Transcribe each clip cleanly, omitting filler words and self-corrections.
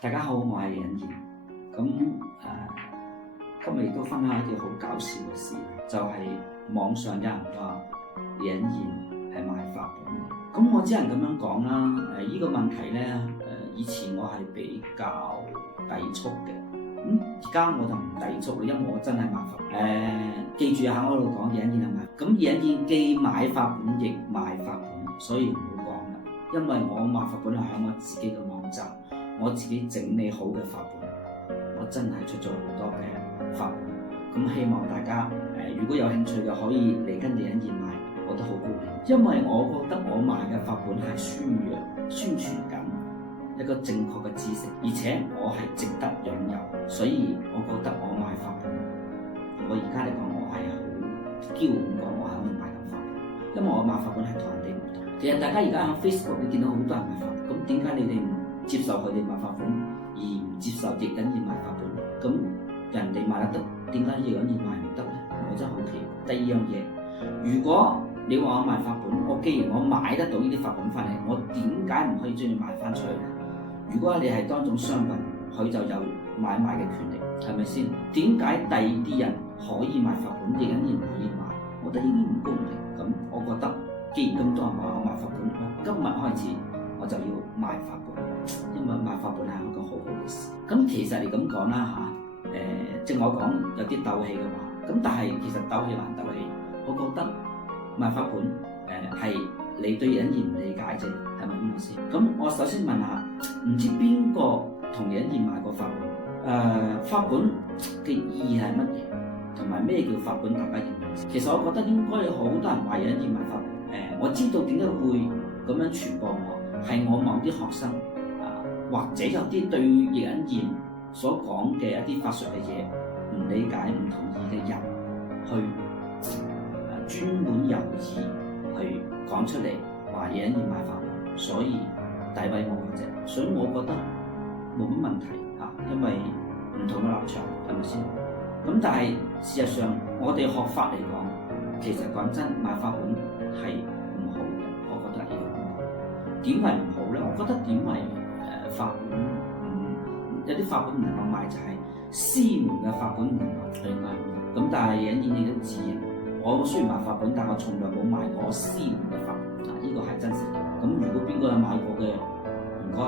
大家好，我係尹燕。今日亦都分享一件好搞笑嘅事，就係網上有人話尹燕係賣法本嘅。咁我只能咁樣講啦。呢個問題咧，以前我係比較抵觸嘅。而家我就唔抵觸啦，因為我真係賣法本。記住下我度講尹燕係賣。咁尹燕既買法本亦賣法本，所以唔好講啦。因為我賣法本係喺我自己嘅網站。我自己整理好嘅法本，我真係出咗好多嘅法本。咁希望大家如果有興趣嘅，可以嚟跟李欣燕買，我都好高興。因為我覺得我賣嘅法本係宣傳緊一個正確嘅知識，而且我係值得擁有，所以我覺得我賣法本，我而家嚟講我係好驕傲咁講，我係可以賣緊法本，因為我賣法本係同人哋唔同。其實大家而家喺 Facebook 你見到好多人賣法本，咁點解你哋唔接受佢哋賣法本，而唔接受易隱燕賣法本？咁人哋賣得得，點解易隱燕賣唔得咧？我真係好奇。第二樣嘢，如果你話我賣法本，我既然我買得到呢啲法本翻嚟，我點解唔可以將佢賣翻出去咧？如果你係當種商品，佢就有買賣嘅權利，係咪先？點解第二啲人可以賣法本，易隱燕唔可以賣？我覺得呢啲唔公平。咁我覺得，既然咁多人話我賣法本，我今日開始我就要賣法本。因為賣法本係一個好好嘅事。咁其實你咁講啦正我講有啲鬥氣嘅話，咁但係其實鬥氣還鬥氣，我覺得賣法本係你對隱燕唔理解啫，係咪咁意思？咁我首先問下，唔知邊個同隱燕賣過法本？法本嘅意義係乜嘢？同埋咩叫法本？大家認唔認識？其實我覺得應該有好多人話隱燕賣法本。我知道點解會咁樣傳播係我某啲學生。或者有啲對易隱燕所講嘅一啲法術嘅嘢唔理解、唔同意嘅人，去專門有意去講出嚟話易隱燕賣法本，所以詆毀我嘅啫。所以我覺得冇乜問題因為唔同嘅立場係咪先？咁但係事實上，我哋學法嚟講，其實講真，賣法本係唔好嘅。我覺得係點為唔好咧？我覺得點為法本有啲法本唔能夠賣，就係私門嘅法本唔能夠賣。咁但係隱燕亦都自認，我雖然賣法本，但我從來冇賣過私門嘅法本。呢個係真實嘅。咁如果邊個有買過嘅，唔該，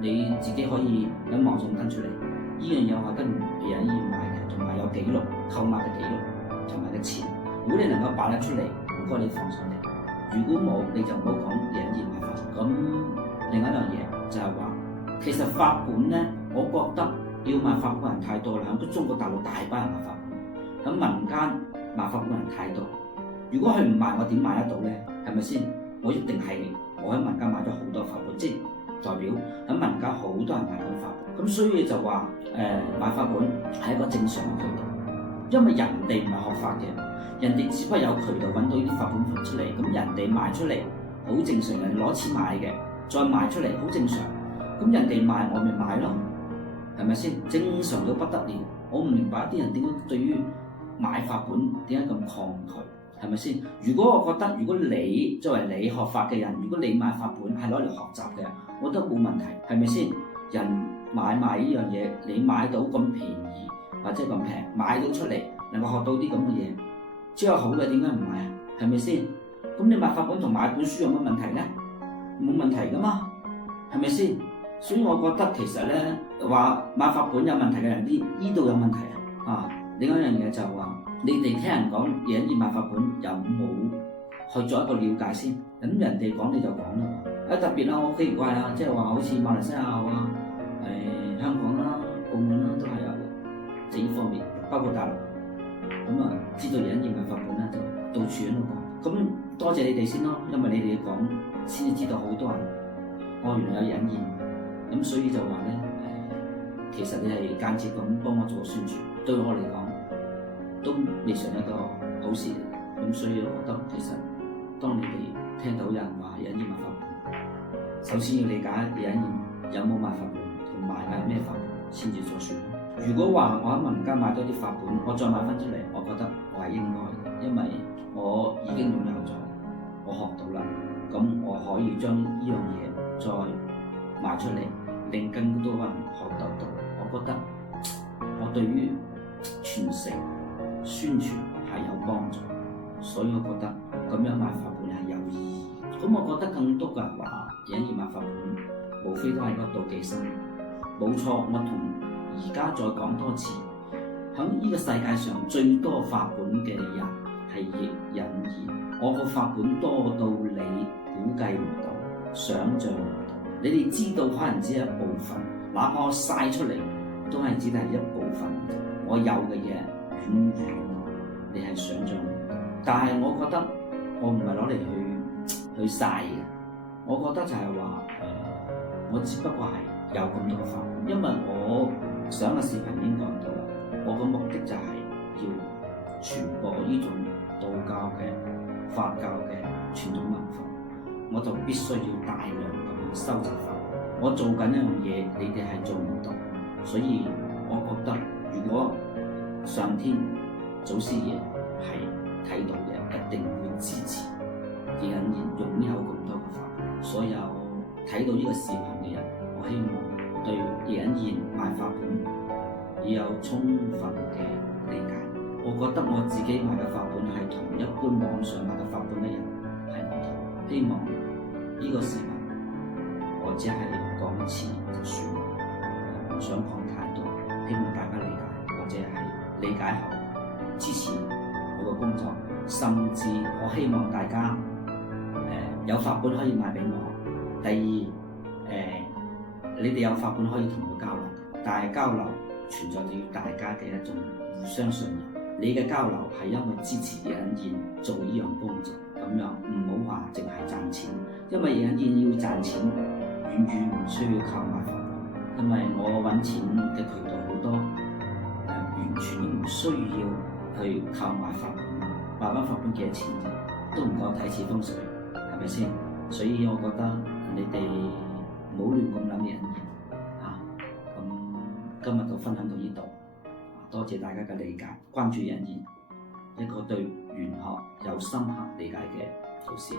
你自己可以喺網上登出嚟。呢樣嘢我係跟隱燕買嘅，同埋有記錄購買嘅記錄同埋嘅錢。如果你能夠擺得出嚟，唔該你放上嚟。如果冇，你就唔好講隱燕賣法本。咁另一樣嘢就係話，其實法本咧，我覺得要賣法本人太多啦。喺中國大陸大班人賣法本，喺民間賣法本人太多。如果佢唔賣，我點賣得到咧？係咪先？我一定係我喺民間買咗好多法本，即係代表喺民間好多人賣緊法本。咁所以就話賣法本係一個正常嘅渠道，因為人哋唔係學法嘅，人哋只不過有渠道揾到呢啲法本出嚟，咁人哋賣出嚟好正常，人哋攞錢買嘅。再賣出嚟好正常，咁人哋賣我咪買咯，係咪先？正常到不得了。我唔明白一啲人點解對於買法本點解咁抗拒，係咪先？如果我覺得，如果你作為你學法嘅人，如果你買法本係攞嚟學習嘅，我覺得冇問題，係咪先？人買賣呢樣嘢，你買到咁便宜或者咁平，買到出嚟能夠學到啲咁嘅嘢，只有好嘅，點解唔買啊？係咪先？咁你買法本同買本書有乜問題咧？冇問題噶嘛，係咪先？所以我覺得其實咧，話買法本有問題嘅人，呢度有問題啊！另一樣嘢就係話，你哋聽人講易隱燕賣法本，有冇去做一個了解先？咁人哋講你就講啦。特別啦，我好奇怪啦，即係話好似馬來西亞啊、香港啦、澳門啦都係有呢方面，包括大陸。知道易隱燕賣法本咧，就到處喺度講。咁多謝你哋先咯，因為你哋講先至知道好多人，原來有隱燕，咁所以就話咧，其實你係間接咁幫我做宣傳，對我嚟講都未算一個好事。咁所以我覺得其實當你哋聽到有人話隱燕賣法本，首先要理解隱燕有冇賣法本，同埋係咩法本先至做算。如果話我喺民間買多啲法本，我再買翻出嚟，我覺得我係應該嘅，因為我已經擁有咗，我學到啦，咁我可以將呢樣嘢再賣出嚟，令更多人學得到。我覺得我對於傳承宣傳係有幫助，所以我覺得咁樣賣法本係有意義。咁我覺得更多嘅人話影印賣法本，無非都係一個妒忌心。冇錯，我同而家再講多次，喺呢個世界上最多法本嘅人係印印。我個法本多到你估計唔到，想像唔到。你哋知道可能只係一部分，哪怕我曬出嚟都係只係一部分。我有嘅嘢遠遠你係想像唔到。但係我覺得我唔係攞嚟去曬嘅，我覺得就係話我只不過係有咁多個法本，因為我上個視頻已經講到啦，我個目的就係要傳播呢種道教嘅佛教嘅傳統文化，我就必須要大量咁樣收集法本。我做緊一樣嘢，你哋係做唔到，所以我覺得如果上天祖師爺係睇到嘅，一定會支持印印擁有咁多嘅法本。所有睇到呢個視頻嘅人，我希望對印印賣法本要有充分嘅理解。我覺得我自己賣嘅法本係同一般網上賣嘅法本嘅人係唔同。希望呢個視頻我只係講一次就算，唔想講太多。希望大家理解，或者係理解後支持我嘅工作。甚至我希望大家有法本可以賣俾我。第二，你哋有法本可以同我交流，但係交流存在住大家嘅一種互相信任。你嘅交流係因為支持印印做呢樣工作，咁樣唔好話淨係賺錢，因為印印要賺錢遠遠唔需要靠賣法本，因為我揾錢嘅渠道好多，完全唔需要去靠賣法本。賣翻法本幾多錢啫，都唔夠睇次風水，係咪先？所以我覺得你哋唔好亂咁諗印印嚇。咁今日就分享到呢度，多謝大家嘅理解，關注印印，一個對玄學有深刻理解嘅老師。